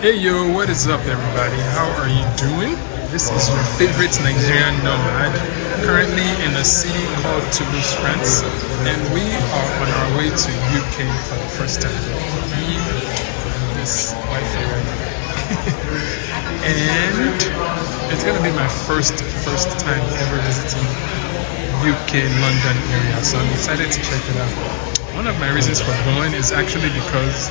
Hey yo, what is up everybody? How are you doing? This is your favorite Nigerian nomad, currently in a city called Toulouse, France, and we are on our way to UK for the first time. Me and this wife right and it's gonna be my first time ever visiting UK London area, so I'm excited to check it out. One of my reasons for going is actually because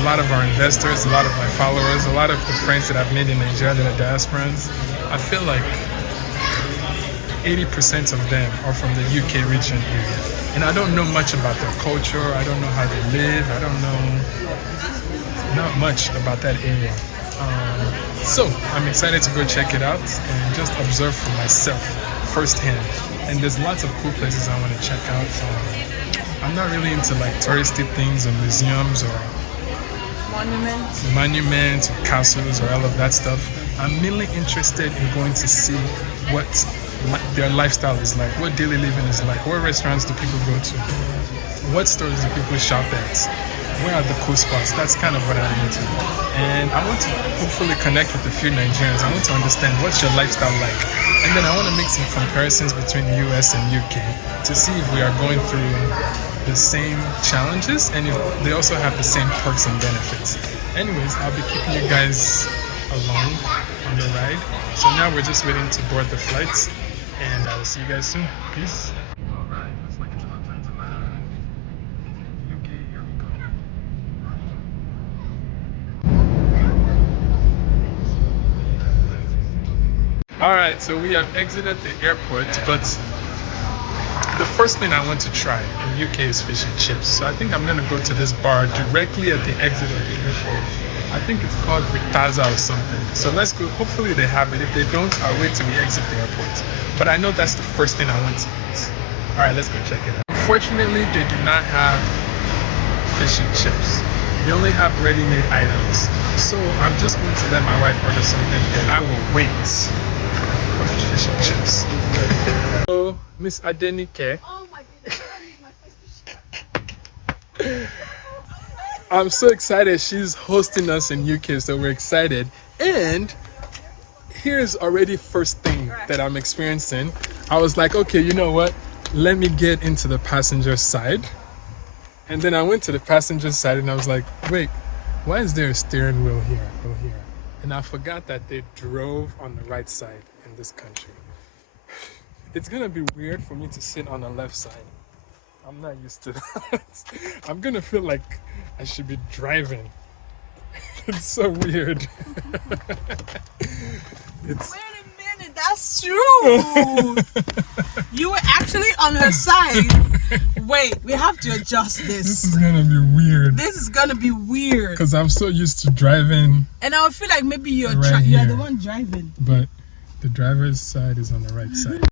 a lot of our investors, a lot of my followers, a lot of the friends that I've made in Nigeria that are diasporans, I feel like 80% of them are from the UK region area. And I don't know much about their culture, I don't know how they live, I don't know not much about that area. So I'm excited to go check it out and just observe for myself firsthand. And there's lots of cool places I want to check out. I'm not really into like touristy things or museums or monuments or castles or all of that stuff. I'm mainly interested in going to see what their lifestyle is like, what daily living is like, what restaurants do people go to, what stores do people shop at, where are the cool spots. That's kind of what I'm into. And I want to hopefully connect with a few Nigerians. I want to understand what's your lifestyle like. And then I want to make some comparisons between US and UK to see if we are going through the same challenges and if they also have the same perks and benefits. Anyways, I'll be keeping you guys along on the ride. So now we're just waiting to board the flights and I will see you guys soon. Peace. Alright, looks like it's about time to land. UK, here we go. Alright, so we have exited the airport, but the first thing I want to try in UK is fish and chips. So I think I'm gonna go to this bar directly at the exit of the airport. I think it's called Thsi or something. So let's go. Hopefully they have it. If they don't, I'll wait till we exit the airport. But I know that's the first thing I want to eat. All right, let's go check it out. Unfortunately, they do not have fish and chips. They only have ready-made items. So I'm just going to let my wife order something and I will wait for the fish and chips. Hello, Miss Adenike. Oh my goodness, my first. I'm so excited. She's hosting us in UK, so we're excited. And here's already first thing that I'm experiencing. I was like, okay, you know what? Let me get into the passenger side. And then I went to the passenger side and I was like, wait, why is there a steering wheel here? And I forgot that they drove on the right side in this country. It's gonna be weird for me to sit on the left side. I'm not used to that. I'm gonna feel like I should be driving. It's so weird. Wait a minute, that's true. You were actually on her side. Wait, we have to adjust this. This is gonna be weird. This is gonna be weird. Because I'm so used to driving. And I would feel like maybe you're here. the one driving. But the driver's side is on the right side.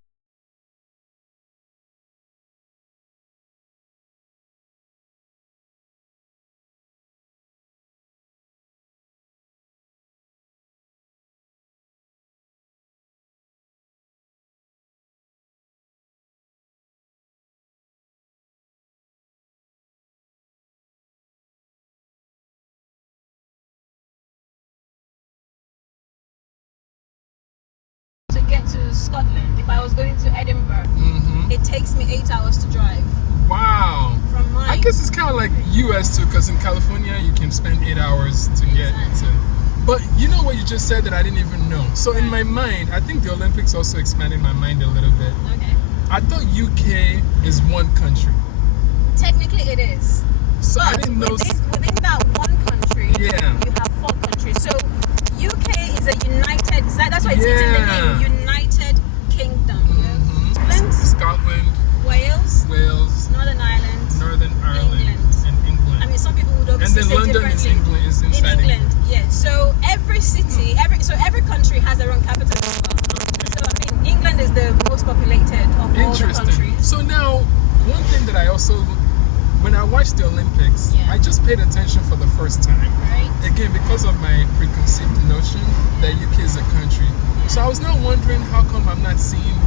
To get to Scotland, if I was going to Edinburgh, it takes me 8 hours to drive. Wow. From mine. I guess it's kind of like US too, because in California you can spend 8 hours to get to. But you know what you just said that I didn't even know. So in my mind, I think the Olympics also expanded my mind a little bit. Okay. I thought UK is one country. Technically it is. So but I didn't know. within that one country, Yeah. you have 4 countries. So UK is a united, that's why it's in the name, United Kingdom. Scotland, Wales, Northern Ireland, England. and England. I mean, some people would obviously And then say London is differently. England, is In inside England, yes. So every city, every country has their own capital as well. So I mean, England is the most populated of all the Interesting. countries. So now, one thing that I also, when I watched the Olympics, I just paid attention for the first time. Right. Again, because of my preconceived notion that UK is a country. So I was now wondering how come I'm not seeing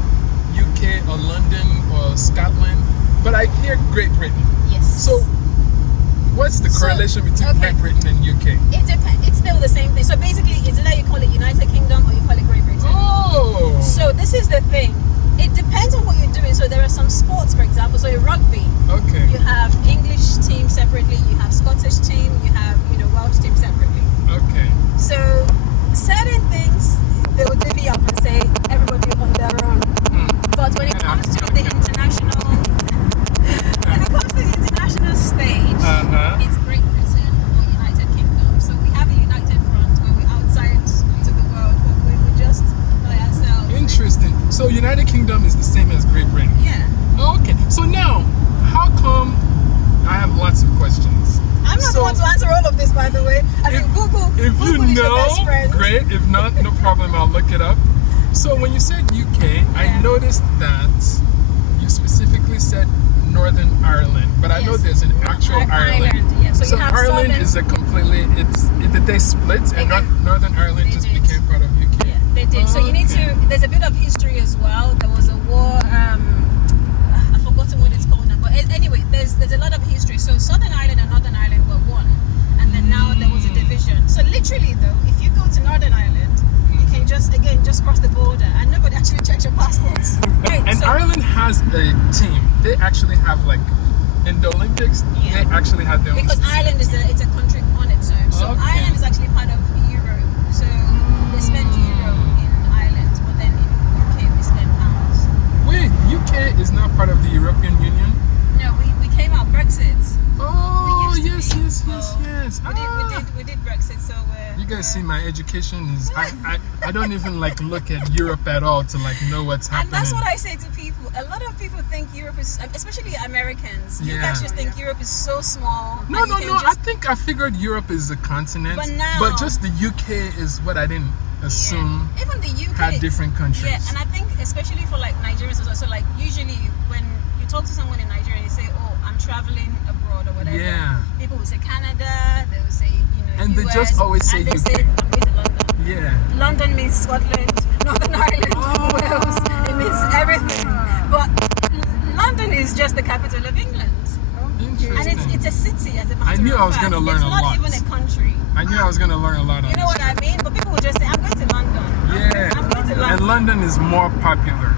UK or London or Scotland, but I hear Great Britain. Yes. So what's the correlation between Great Britain and UK? It depends. It's still the same thing. is the thing. It depends on what you're doing. So there are some sports, for example. So in rugby, Okay. you have English team separately, you have Scottish team, you have Welsh team separately. Okay. So certain things they will divvy up and say everybody on their own. But when it comes to the international, when it comes to the international stage, it's Great Britain or United Kingdom. So we have a united front where we're outside to the world, but we're just by ourselves. Interesting. So United Kingdom is the same as Great Britain. Yeah. Okay. So now, how come? I have lots of questions. I'm not the one to answer all of this, by the way. I mean, Google. If Google you is your best know, friend. great. If not, no problem. I'll look it up. So when you said UK, I noticed that you specifically said Northern Ireland, but I know there's an actual Ireland. Yeah. So you have Ireland Southern, is a completely. Did they split and Northern Ireland just became part of UK? Yeah, they did. So you need to. There's a bit of history as well. There was a war. I've forgotten what it's called now. But anyway, there's a lot of history. So Southern Ireland and Northern Ireland were one, and then now there was a division. So literally, though, if you go to Northern Ireland, you can just cross the border, and nobody actually checks your passports. Right. And Ireland has a team. They actually have in the Olympics. Yeah. They actually have their own. Because Ireland it's a country on its own. So Ireland is actually part of Euro. So they spend Euro in Ireland, but then in UK we spend pounds. Wait, UK is not part of the European Union? No, we came out Brexit. Oh, We used to yes. be. We did Brexit, so You guys see, my education is. I don't even look at Europe at all to know what's happening. And that's what I say to people. A lot of people think Europe is, especially Americans. You guys just think Europe is so small. No. I think I figured Europe is a continent, but just the UK is what I didn't assume. Yeah. Even the UK had different countries. Yeah, and I think especially for Nigerians as well. So usually when you talk to someone in Nigeria, you say, "Oh, I'm traveling abroad" or whatever. Yeah. People will say Canada. They will say and US, they just always say and they UK. say, "I'm going to London." Yeah. London means Scotland, Northern Ireland, Wales. It means everything. But London is just the capital of England. Interesting. And it's a city, as a matter I knew of I was fact. going to learn a lot. It's not even a country. I knew I was going to learn a lot on You know what I mean? But people will just say, "I'm going to London." Yeah. I'm going to London. And London is more popular.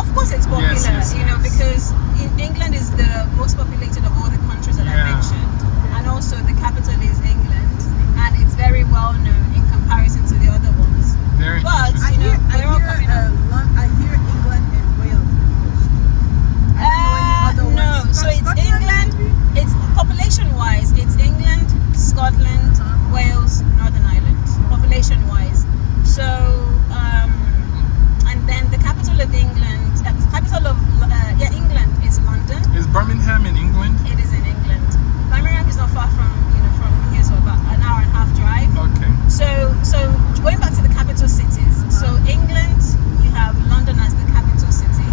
Of course it's popular, Yes. because England is the most populated of all the countries that I mentioned. And also the capital is England. And it's very well known in comparison to the other ones. Very But, interesting. they're all coming up. I hear England and Wales the most. I don't know any other No, ones. so it's Scotland, England. maybe? It's population-wise, it's England, Scotland, Wales, Northern Ireland. Population-wise, so and then the capital of England, England is London. Is Birmingham in England? It is in England. Birmingham is not far from here, so about an hour and a half drive. Okay. So going back to the capital cities. So England, you have London as the capital city.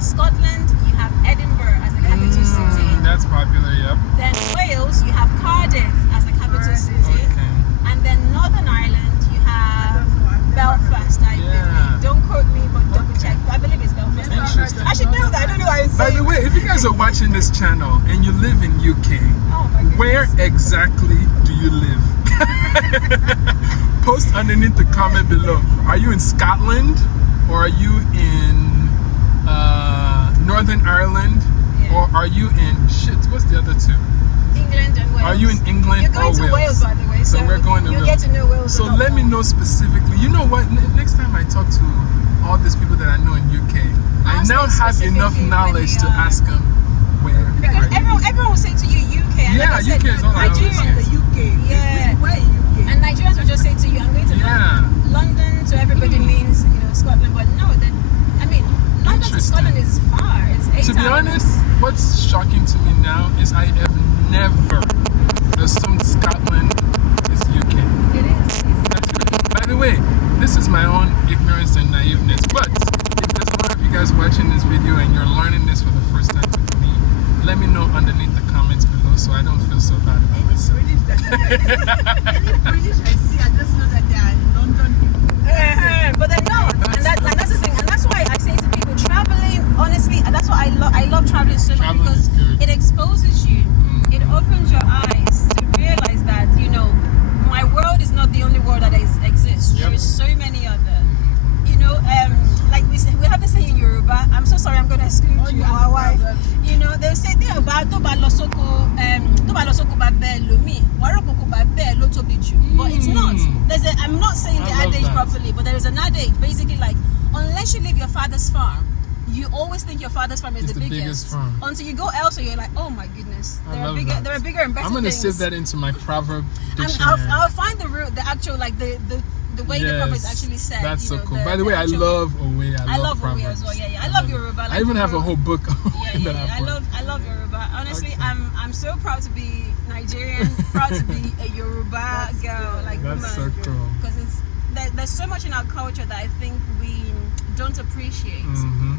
Scotland, you have Edinburgh as the capital city. That's popular, yep. Then Wales, you have Cardiff as the capital city. Okay. And then Northern Ireland, you have Belfast, I believe. Don't quote me, but double check. I believe it's Belfast. Interesting. I should know that. I don't know why it's By the way, if you guys are watching this channel and you live in UK, oh my goodness. where exactly do you live? Post underneath the comment below. Are you in Scotland or are you in Northern Ireland or are you in what's the other two? England and Wales. Are you in England You're going or to Wales, by the way. So we're going to you'll Wales. get to know Wales. So let me know specifically. You know what? Next time I talk to all these people that I know in UK, I now have enough knowledge to ask them where. Because everyone will say to you UK. And Yeah, UK is all I always say. The UK. Yeah. Where in UK? And Nigerians will just say to you, "I'm going to London." London to everybody means Scotland, but no, London to Scotland is far. It's 8 hours. To be honest, what's shocking to me now is I have never assumed Scotland is UK. It is. By the way, this is my own ignorance and naiveness, but if there's a lot of you guys watching this video and you're learning this for the first time with me, let me know underneath the comments below so I don't feel so bad about myself. Any British I see, I just know that they are London people. But they're not. And that's the thing. And that's why I say to people, traveling, honestly, and that's why I love traveling so much, because it exposes you. It opens your eyes to realize that, my world is not the only world that exists. Yep. There is so many other. Like we exclude you, our wife. You know, they'll say things about to ba lo soko ba be lo mi. Waroko ba be lo to be you. But it's not. I'm not saying the adage properly, but there is an adage. Basically, like, unless you leave your father's farm, you always think your father's farm is the biggest farm. Until you go elsewhere, you're like, oh my goodness, there are bigger and better I'm gonna things. save that into my proverb dictionary. And I'll find the actual, like the way the proverb is actually said. That's so cool. By the way, I love Owe. I love Owe as well. Yeah. I love Yoruba. I even have a whole book. I love Yoruba. Honestly, I'm so proud to be Nigerian. Proud to be a Yoruba girl. Like, that's so cool. Because there's so much in our culture that I think we don't appreciate,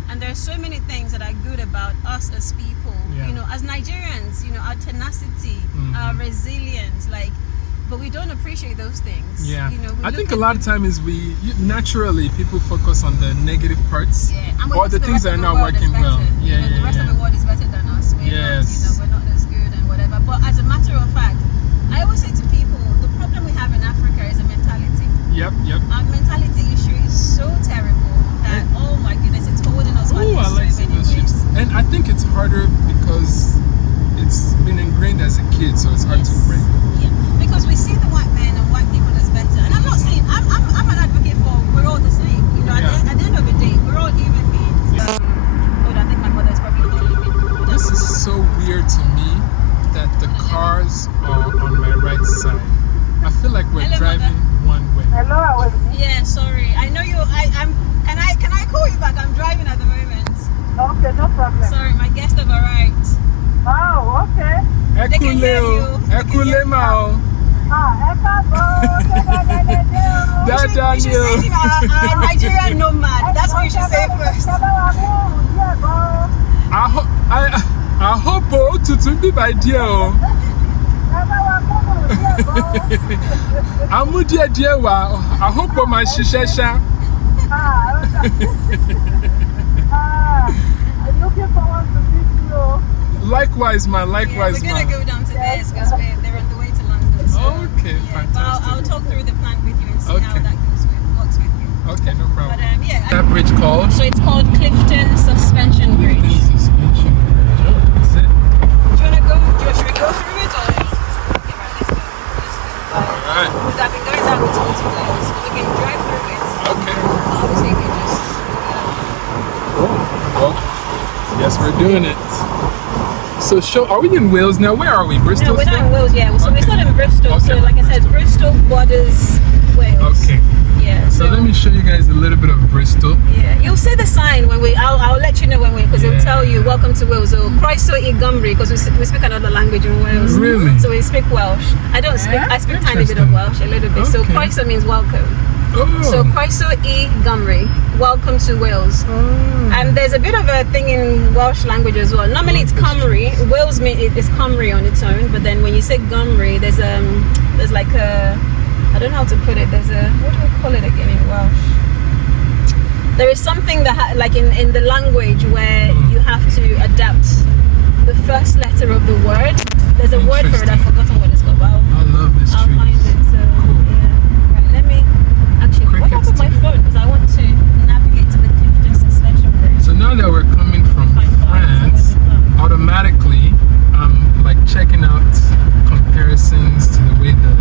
and there's so many things that are good about us as people. You know, as Nigerians, you know, our tenacity, our resilience, like. But we don't appreciate those things. Yeah, you know, I think a lot of times naturally people focus on the negative parts or the things that are not working well. The rest of the world is better than us. We're not as good and whatever. But as a matter of fact, I always say to people, the problem we have in Africa is a mentality. Yep. Our mentality issue is so terrible that oh my goodness, it's holding us back in so many ways. And I think it's harder because it's been ingrained as a kid, so it's hard to break. Because we see the white men and white people as better, and I'm not saying I'm an advocate for we're all the same. You know, at the end of the day, we're all human beings. I think my mother is probably calling me. This is so weird to me that the cars are on my right side. I feel like we're driving one way. Hello. Yeah, sorry. I know you. Can I call you back? I'm driving at the moment. Okay, no problem. Sorry, my guests have arrived. Oh, okay. They can hear you. Ekule mao. You should say to our Nigerian nomad. That's what you should say first. I hope to be by dear. I'm dear. I hope my shishesha. Looking forward to meet you. Likewise, man. We're gonna go down to this because they're on the way to London. So, okay, fantastic. I'll talk through the plan with you and see how that works with you. Okay, no problem. But that bridge called? So it's called Clifton Suspension Bridge. Clifton Suspension Bridge. Oh, that's it. Should we go through it or? Okay, right, let's go. Alright. Because I've been going down with multiple ways. We can drive through it. Okay. Obviously, you can just. Well, yes, we're doing it. So, are we in Wales now? Where are we? Bristol? No, we're not in Wales, yeah. So we're still in Bristol. Okay. So, like I said, Bristol borders Wales. Okay. Yeah. So let me show you guys a little bit of Bristol. Yeah. You'll see the sign when I'll let you know when because it'll tell you welcome to Wales. So Croeso I Gymru because we speak another language in Wales. Really? So we speak Welsh. I speak a tiny bit of Welsh, a little bit. Okay. So Croeso means welcome. Oh. So Croeso I Gymru, welcome to Wales. Oh. And there's a bit of a thing in Welsh language as well. Normally it's Cymru. Wales is Cymru on its own, but then when you say Gymru, there's like a, I don't know how to put it. There's a, what do we call it again in Welsh? There is something that like in the language where you have to adapt the first letter of the word. There's a word for it. I've forgotten what it's called. I love this tree. I'll find it. So cool. Yeah. Right, let me actually. What happened to my phone? Because I want to navigate to the Clifton Suspension Bridge. So now that we're coming from France, automatically I'm like checking out comparisons to the way the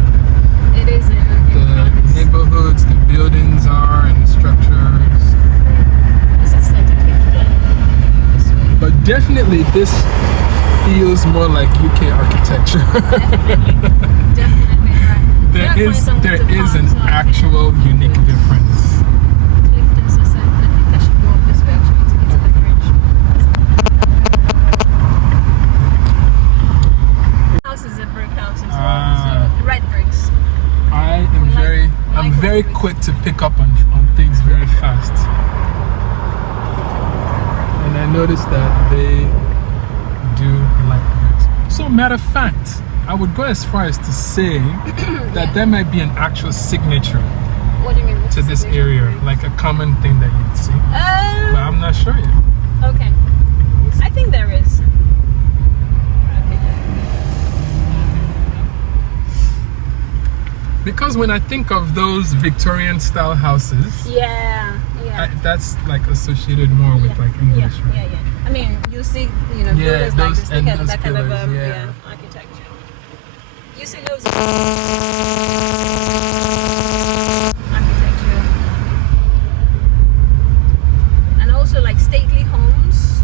neighborhoods, the buildings are, and the structures. This is Santa Clifton. But definitely this feels more like UK architecture. Definitely right. There is an actual unique difference. Clifton Suspension. I think I should go up this way actually to get to the bridge. House is a brick house as well. So red bricks. I'm very quick to pick up on things very fast. And I noticed that they do like bricks. So matter of fact, I would go as far as to say that there might be an actual signature What do you mean? to this area, like a common thing that you'd see. But I'm not sure yet. Okay. I think there is. Because when I think of those Victorian style houses, Yeah. that's like associated more with like English. Yeah. I mean, you see, you know, Yeah, buildings like those- this, and that those kind of pillars, yeah. architecture. You see those architecture, and also like stately homes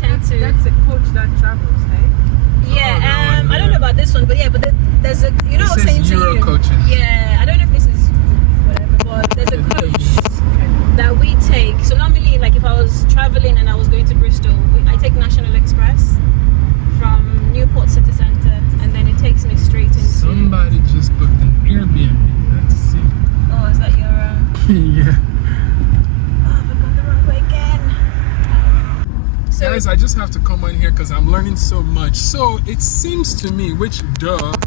tend to. That's a coach that travels, hey? Yeah, that one, I don't know about this one, but yeah, but there's a, you know, I was says saying to Euro you. coaches. Yeah, I don't know if this is whatever, but there's a coach that we take. So normally, like if I was traveling and I was going to Bristol, I take National Express from Newport City Centre, and then it takes me straight into. Somebody just booked an Airbnb. Let's see. Oh, is that your? Yeah. Oh, I've gone the wrong way again. So Guys, I just have to come on here because I'm learning so much. So it seems to me, which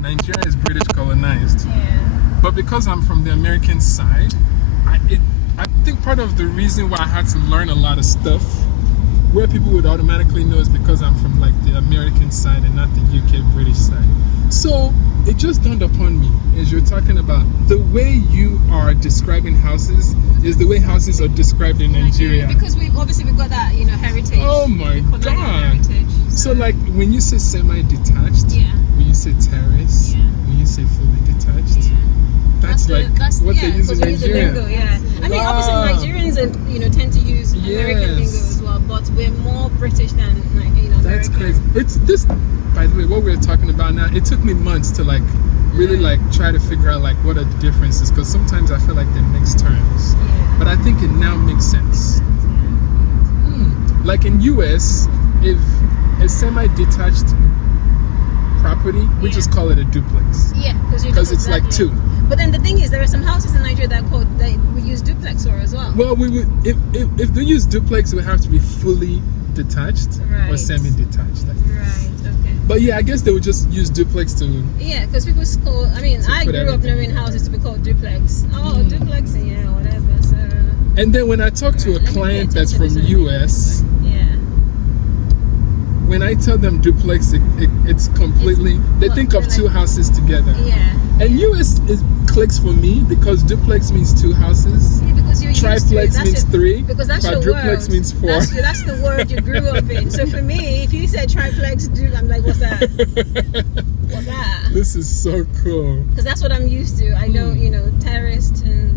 Nigeria is British colonized, yeah. but because I'm from the American side, I think part of the reason why I had to learn a lot of stuff where people would automatically know is because I'm from like the American side and not the UK British side. So it just dawned upon me as you're talking about the way you are describing houses is the way houses are described in Nigeria. Because we've got that, you know, heritage. Oh my the colonial God. heritage. So like when you say semi-detached, Yeah. when you say terrace, Yeah. when you say fully detached, that's what they use in because we use the Nigeria. lingo, yeah. I mean, Wow. obviously Nigerians, tend to use American Yes. lingo as well, but we're more British than That's American. crazy. It's this, by the way, what we're talking about now, it took me months to like really like try to figure out like what are the differences, because sometimes I feel like they mix terms, Yeah. but I think it now makes sense. Like in US, if a semi-detached property, we just call it a duplex. Yeah, Because it's like two. But then the thing is, there are some houses in Nigeria that we use duplex for as well. Well, we would if they use duplex, it would have to be fully detached or Right. semi-detached. Right. Okay. But yeah, I guess they would just use duplex to. Yeah, because people call. I mean, I put grew up everything knowing in. houses to be called duplex. Oh, duplex, yeah, whatever. So. And then when I talk to a Let me pay client that's attention from to this US, one. Yeah. when I tell them duplex, it's completely. They think of two houses together. Yeah. And US clicks for me because duplex means two houses. Yeah, because you're used to it. Triplex That's means three. Because that's your Quadruplex word. means four. That's the word you grew up in. So for me, if you said triplex, I'm like, what's that? What's that? This is so cool. Because that's what I'm used to. I know, terraced and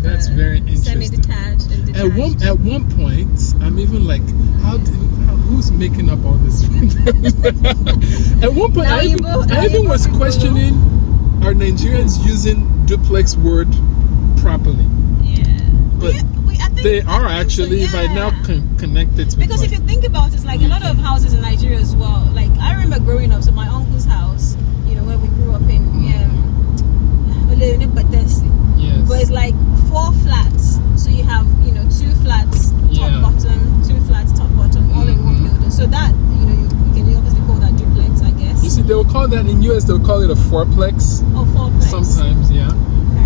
That's very interesting. semi-detached and detached. At one point, I'm even like, who's making up all this? At one point, Now I you even, both- now I you even both was people. questioning, are Nigerians using duplex word properly? Yeah. But I think- they I are think so, actually, if I now yeah. connect it with Because if you think about it, it's like a lot of houses in Nigeria as well. Like I remember growing up, so my uncle's house, where we grew up in, yes. but it's like 4 flats. So you have, 2 flats, top, Yeah. bottom, 2 flats, top, bottom, all in one building. So that, you can obviously call that duplex, I guess. You see, they will call that in US. They will call it a fourplex. Or 4plex. Sometimes, yeah.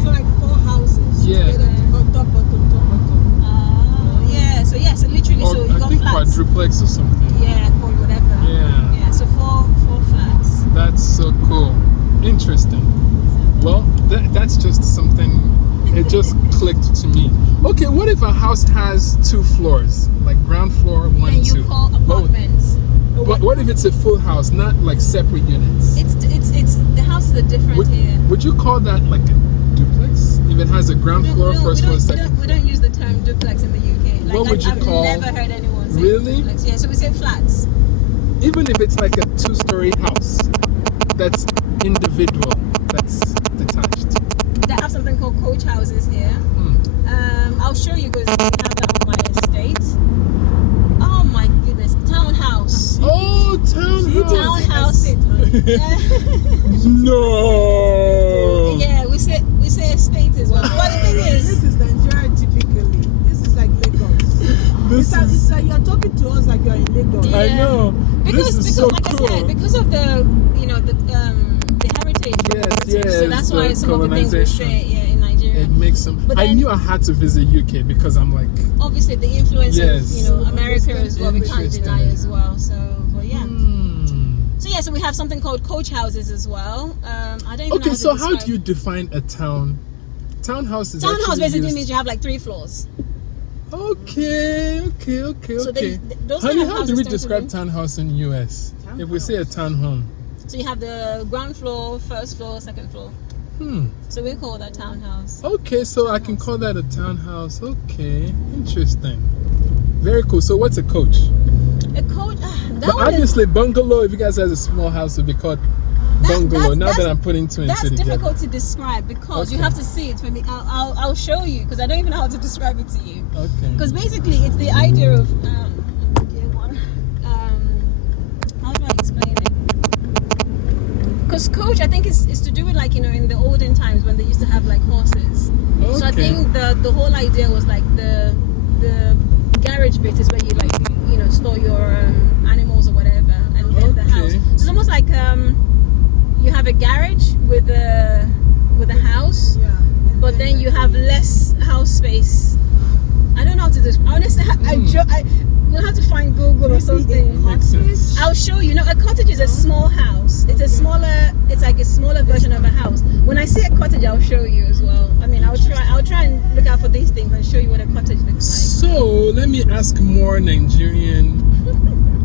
So like 4 houses. Yeah. Together, on top, bottom, top, bottom. Yeah. So yeah. So literally, Or so you I got think flats. quadruplex or something. Yeah, or whatever. Yeah. Yeah. So 4 flats. That's so cool. Interesting. Well, that's just something, it just clicked to me. Okay, what if a house has 2 floors? Like ground floor, 1, And 2. you call apartments. What if it's a full house, not like separate units? It's the houses are different here. Would you call that like a duplex? If it has a ground floor, first floor, second We don't use the term duplex in the UK. Like, What would you I've call- never heard anyone say Really? duplex. Yeah, so we say flats. Even if it's like a 2-story house that's individual, that's detached. They have something called coach houses here. I'll show you because we have that on my estate. Oh my goodness, townhouse. Oh, townhouse. Townhouse. No. Yeah, we say estate as well. But the thing This is, is Nigeria typically. This is like Lagos. It's like you're talking to us like you're in Lagos. I know. because This is so like cool. I said, because of the the heritage. from Yes, the British, yes, So that's the why some of the things we colonization. say in Nigeria. It makes some. But I then- knew I had to visit UK because I'm like, Obviously, the influence Yes. of America as well. We can't Interesting. deny as well. So, but yeah. hmm. So yeah, so we have something called coach houses as well. I don't even know Okay, how so to how describe- do you define a town? Townhouse is Townhouse actually basically used- means you have like 3 floors. Okay. So those Honey, kind of how do houses we tend to describe be- townhouse in US? If we say a townhome. So you have the ground floor, first floor, second floor. So we call that townhouse. Okay, so I can call that a townhouse. Okay, interesting. Very cool. So what's a coach? A coach. That But one is, obviously, bungalow, if you guys have a small house, would be called bungalow. Now that I'm putting two and that's two together. difficult to describe because you Okay. have to see it for me. I'll show you because I don't even know how to describe it to you. Okay. Because basically, it's the idea of how do I explain it? Because coach, I think is to do with like in the olden times when they used to have like horses. So I Okay. think the whole idea was like the garage bit is where you like store your animals or whatever and then the house. Okay. So it's almost like you have a garage with a house, but then you have less house space. I don't know how to describe. Honestly, we'll have to find Google or something. Makes sense. I'll show you. No, a cottage is a small house. It's like a smaller version of a house. When I see a cottage, I'll show you as well. I mean, I'll try and look out for these things and show you what a cottage looks So let me ask more Nigerian.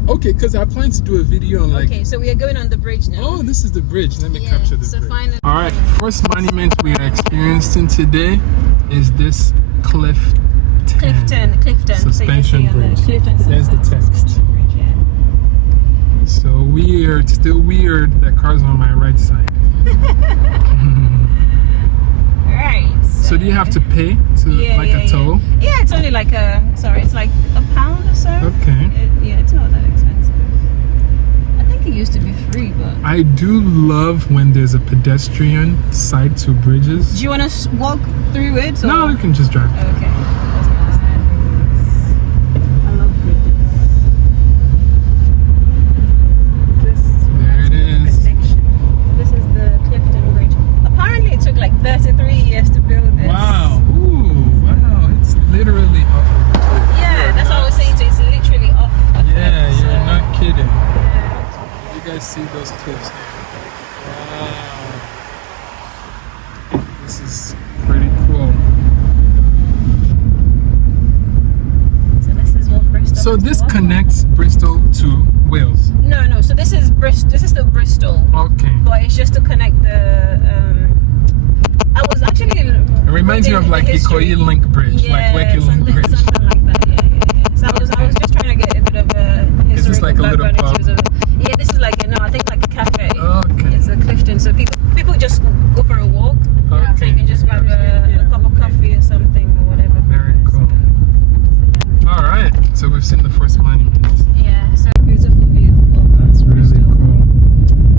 Okay, because I plan to do a video on like. Okay, so we are going on the bridge now. Oh, this is the bridge. Let me capture the so bridge. finally. All right, first monument we are experiencing today is this Clifton suspension bridge. There's the text. So weird, still weird that car's on my right side. Right. So do you have to pay to a toll? Yeah, it's only like it's like £1 or so. Okay. It's not that expensive. I think it used to be free, but. I do love when there's a pedestrian side to bridges. Do you want to walk through it? Or? No, you can just drive. Okay. I love bridges. There it is. This is the Clifton Bridge. Apparently, it took like 33 years to build this. Wow. Ooh, wow. It's literally off of the cliff. Yeah, that's what I was saying. So it's literally off. A cliff, Yeah, so. you're not kidding. Yeah. You guys see those cliffs here? Wow. This is pretty cool. So this is what Bristol. So has this to offer. connects Bristol to Wales. No. So this is Bristol. This is the Bristol. Okay. But it's just to connect the. I was actually. It reminds me of like Ikoyi Link Bridge, like Lekki Link Bridge. Something like that. Yeah. So I was just trying to get a bit of a historical Is this like a little background in pub? terms of- Yeah, this is like I think like a cafe. Okay. It's a Clifton, so people just go for a walk. So Okay. you can just grab a cup of coffee or something or whatever. Very cool. All right. So we've seen the first monument. Yeah, so beautiful view. That's really cool.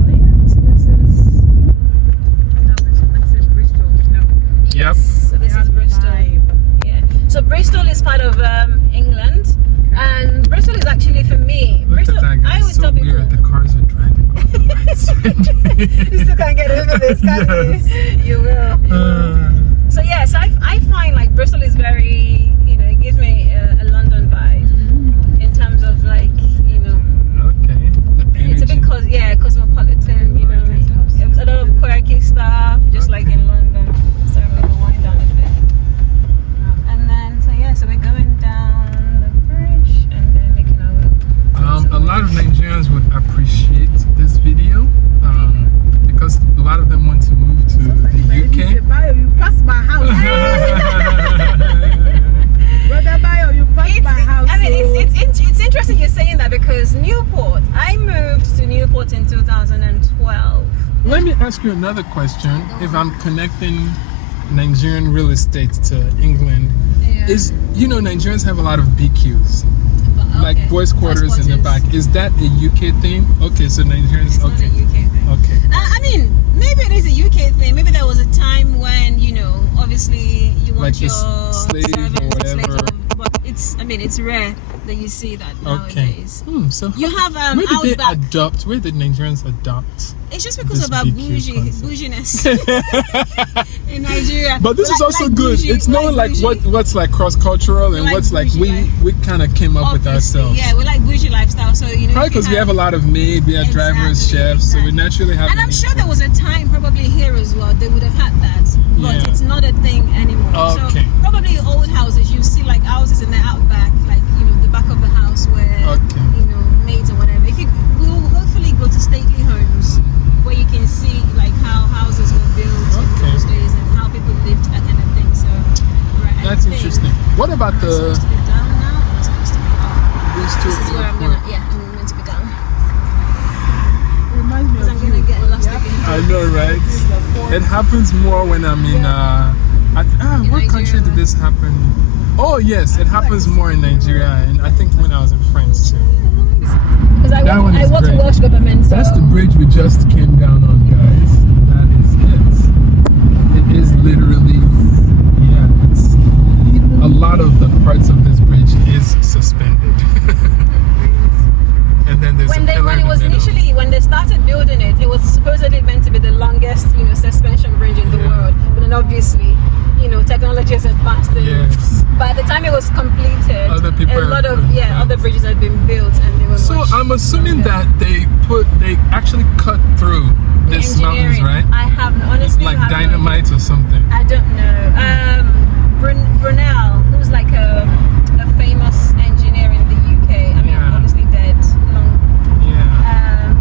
Oh, yeah, so this is. Yep. So this is Bristol. Yeah. So Bristol is part of England, and Bristol is actually for me. Look Bristol. at that guy. I always So tell people. weird. The cars are driving on the right side. You still can't get over this, can Yes. you? You will. So yes, I find like Bristol is very, it gives me a London vibe in terms of like, Okay. The it's a bit energy. cosmopolitan, a lot of quirky stuff, just like in London. So I'm gonna wind down a bit, and then so we're going down the bridge and then making our way. A lot of Nigerians would appreciate this video because a lot of them want to move to the UK. Bayo, you passed my house. Brother Bayo, you passed my house. I mean, it's interesting you're saying that because Newport. I moved to Newport in 2012. Let me ask you another question. If I'm connecting Nigerian real estate to England, is Nigerians have a lot of BQs, like boys' quarters in the back. Is that a UK thing? Okay, so Nigerians. It's not a UK thing. Okay. I mean, maybe it is a UK thing. Maybe there was a time when obviously you want Like your this slave or servants and slaves whatever. but it's rare that you see that nowadays. So You have where did they Outback. adopt? Where did Nigerians adopt? It's just because this of our BQ concept? bouginess in Nigeria. But this is also good. bougie, It's knowing like bougie. what's like cross-cultural and like what's like bougie we kind of came up with Obviously, ourselves. Yeah, we like bougie lifestyle, so Probably because we have a lot of maid, we have drivers, Exactly, chefs, so we exactly. naturally have. And I'm sure there was a time probably here as well they would have had that. but Yeah. it's not a thing anymore. Okay. So probably old houses, you see like houses in the outback, like the back of the house where Okay. maids or whatever. We'll hopefully go to stately homes where you can see like how houses were built in Okay. those days and how people lived, that kind of thing. So right, I That's think interesting. What about I'm supposed to be down now. I'm supposed to be up. these two? This is where I'm meant to be down. Reminds me Because of I'm gonna get lost again. I know, right? It happens more when I'm in. What country did this happen? Oh yes, it happens more in Nigeria, and I think when I was in France too. Because I That one work is for great. Welsh government. So That's the bridge we just came down on, guys. That is it. It is literally, it's a lot of the parts of this bridge is suspended. And then there's when a pillar it in was the middle. initially when they started building it, it was supposedly meant to be the longest suspension bridge in the Yeah. world. But then obviously, technology has advanced. And Yes. by the time it was completed, Other people a lot of have- other bridges had been built, and they were. So much I'm assuming longer. that they actually cut through these mountains, Engineering, right? I have honestly Like have no idea. dynamite or something. I don't know. Brunel, who's like a famous engineer in the UK. I mean, Yeah. obviously dead long.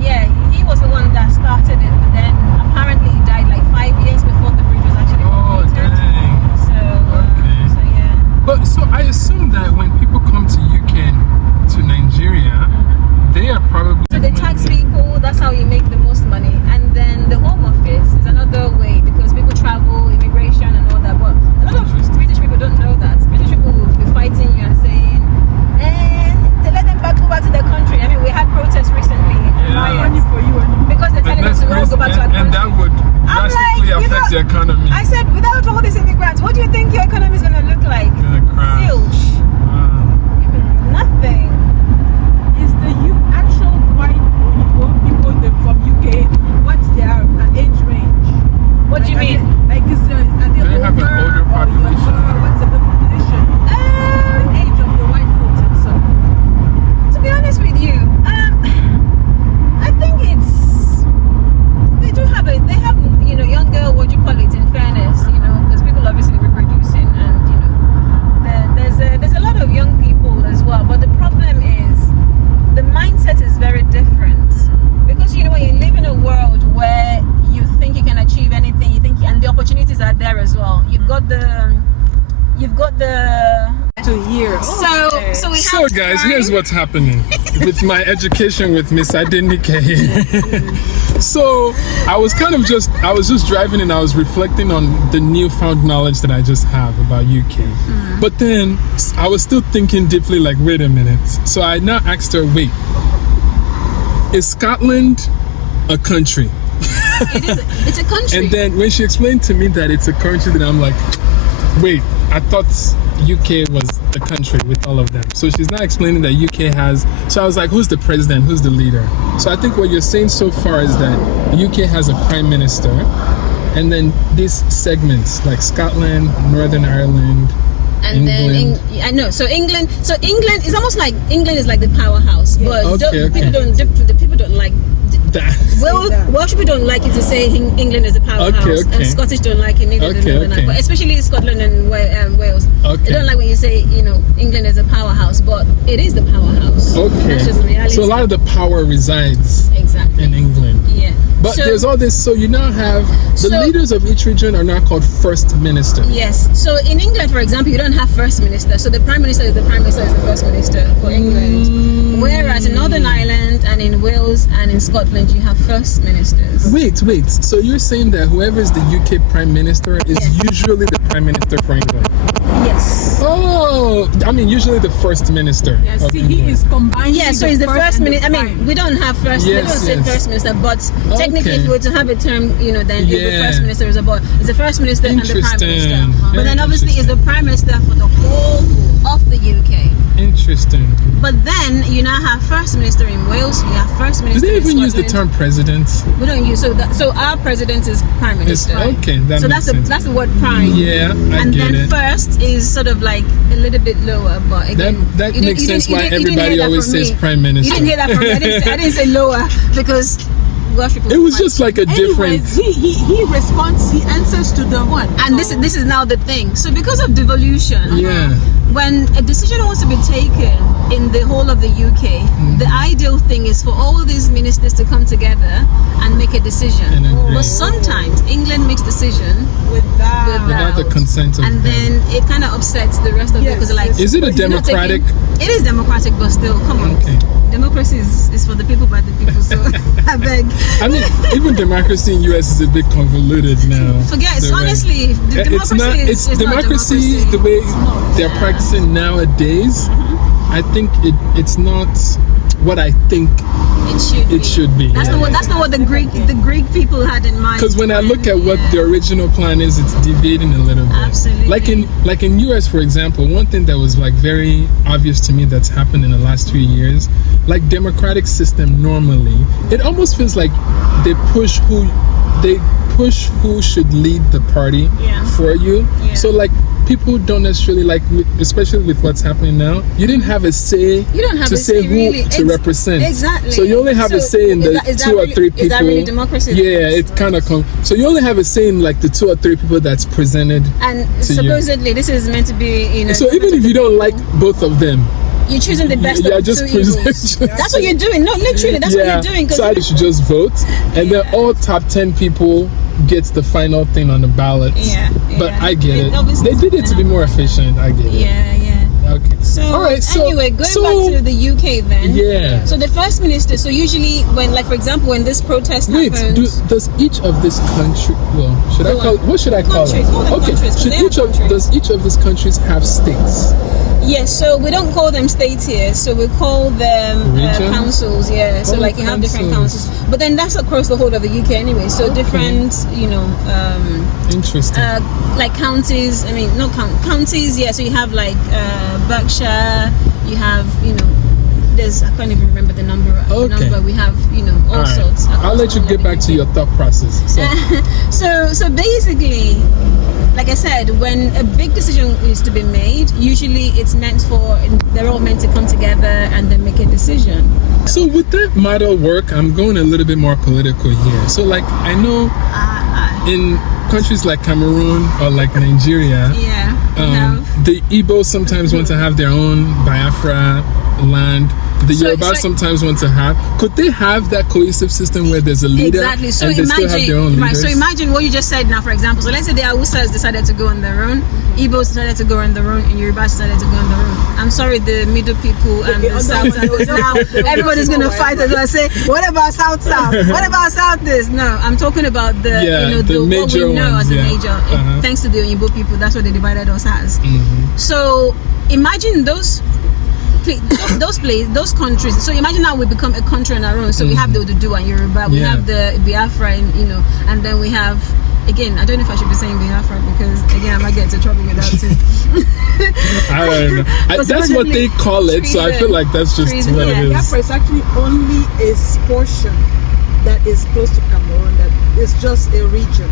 Yeah. He was the one that started it, but then apparently he died like 5 years before the bridge was actually Oh completed. dang. So, Okay. so yeah. But so I assume that when people come to UK to Nigeria, they are probably So they tax people, that's how you make the most money. And then the home office is another way because people travel, immigration and all that. But a lot of Interesting. British people don't know that. British people will be fighting you and saying, they let them go back to their country. I mean, we had protests recently. money Riots, for you anyway. because they're telling us to all go back to our country. and that would drastically like, affect the economy. I said, without all these immigrants, what do you think your economy is going to look like? Gonna crash. Zilch. Wow. Nothing. Is the actual white people from UK, what's their age range? What do you mean? Are they They have an older older or population. younger? What's the population? The age of the white folks themselves. To be honest with you, I think they have younger, what do you call it, in fairness, because people obviously reproducing and there's a lot of young people as well, but the problem is the mindset is very different because when you live in a world where you think you can achieve anything, and the opportunities are there as well. You've got the Years. so we have So guys, time. here's what's happening with my education with Miss Adenike. So I was just driving and I was reflecting on the newfound knowledge that I just have about UK. But then I was still thinking deeply, like, wait a minute. So I now asked her, wait, is Scotland a country? It's a country. And then when she explained to me that it's a country, then I'm like, wait, I thought UK was the country with all of them. So she's now explaining that UK has, so I was like, who's the president, who's the leader? So I think what you're saying so far is that UK has a prime minister, and then these segments like Scotland, Northern Ireland, and England. then I know. So England is almost like England is like the powerhouse, but Okay, people don't like. Welsh people don't like it to say England is a powerhouse, and Scottish don't like it neither. But especially Scotland and Wales, they don't like when you say England is a powerhouse, but it is the powerhouse. Okay. That's just the reality. So a lot of the power resides exactly in England. Yeah. But there's all this, so you now have the leaders of each region are now called first minister. Yes. So in England, for example, you don't have first minister. So the prime minister is the first minister for England. Whereas in Northern Ireland and in Wales and in Scotland, you have first ministers. Wait. So you're saying that whoever is the UK prime minister is usually the prime minister for England? Yes. Oh, I mean, usually the first minister. Yeah, of see, England. he is combining. Yeah, so he's the first minister. I mean, we don't have first. They don't say first minister, but technically, if we were to have a term, then the first minister is it's the first minister and the prime minister. But then obviously, it's the prime minister for the whole of the UK. Interesting. But then you now have first minister in Wales. You have first minister. Do they even in use the term president? We don't use so our president is prime minister. Okay, that so makes sense. that's the word prime. Yeah, and get then it. first is sort of like a little bit lower, but again, That makes sense why everybody always says prime minister. You didn't hear that from me. I didn't say lower because Welsh people. It was just like a different. Anyways, he responds, he answers to the one. And this is now the thing. So because of devolution, Yeah. when a decision wants to be taken in the whole of the UK, the ideal thing is for all these ministers to come together and make a decision. And agree. But sometimes England makes decision Without the consent of and them. then it kind of upsets the rest of it because like Is it a you're not democratic? it is democratic, but still, come on. Okay. Democracy is for the people by the people. So I beg. I mean, even democracy in US is a bit convoluted now. Forget it's The way- honestly the It's not. democracy It's is not democracy the way they're practicing nowadays. I think it's not what I think it should be. That's not what the Greek people had in mind. Because when I look at what the original plan is, it's deviating a little bit. Absolutely. Like in US, for example, one thing that was like very obvious to me that's happened in the last few years, like democratic system normally, it almost feels like they push who should lead the party for you. Yeah. So like people don't necessarily like, especially with what's happening now, you didn't have a say to say who really. to represent. Exactly. So you only have a say in the two or three people. Is that really democracy? Yeah, it's kind of so you only have a say in like the 2 or 3 people that's presented. And to supposedly this is meant to be, So even if you don't like both of them, you're choosing the best you're of just two evils. presenting. That's what you're doing. No, literally, that's what you're doing. So you should just vote, and then all top 10 people gets the final thing on the ballot. Yeah. But I get it. Obviously They did it to be more efficient. I get it. Yeah. Okay. So, all right, anyway, going back to the UK then. Yeah. So the first minister, so usually when, like for example, when this protest happens. Does each of this country? Well, what should I call it? Countries, call them Okay. countries. Does each of these countries have states? Yes, so we don't call them states here, so we call them councils. Yeah, so like you have different councils, but then that's across the whole of the UK anyway. So different, Interesting. like counties. I mean, not counties. Yeah, so you have like Berkshire. You have there's I can't even remember the number. Okay. We have all sorts. I'll let you get back to your thought process. So basically, like I said, when a big decision is to be made, usually they're all meant to come together and then make a decision. So would that model work? I'm going a little bit more political here. So like I know in countries like Cameroon or like Nigeria, the Igbos sometimes want to have their own Biafra land. The Yorubas sometimes want to have. Could they have that cohesive system where there's a leader exactly. So and they still have their own leaders? Right. So imagine what you just said now. For example, so let's say the Hausas decided to go on their own, Igbos decided to go on their own, and Yorubas decided to go on their own. I'm sorry, the middle people and the South. Now everybody's gonna fight and say, "What about South? What about South?" This? No, I'm talking about the the major what we know ones, as a major. Thanks to the Oyibo people, that's what they divided us as. So imagine those countries. So imagine now we become a country on our own. So we have the Oduduwa and Yoruba, we have the Biafra, and then we have, again, I don't know if I should be saying Biafra because again I might get into trouble with that too. I don't know. That's what they call it, so I feel like that's just what it is. Biafra is actually only a portion that is close to Cameroon. That is just a region.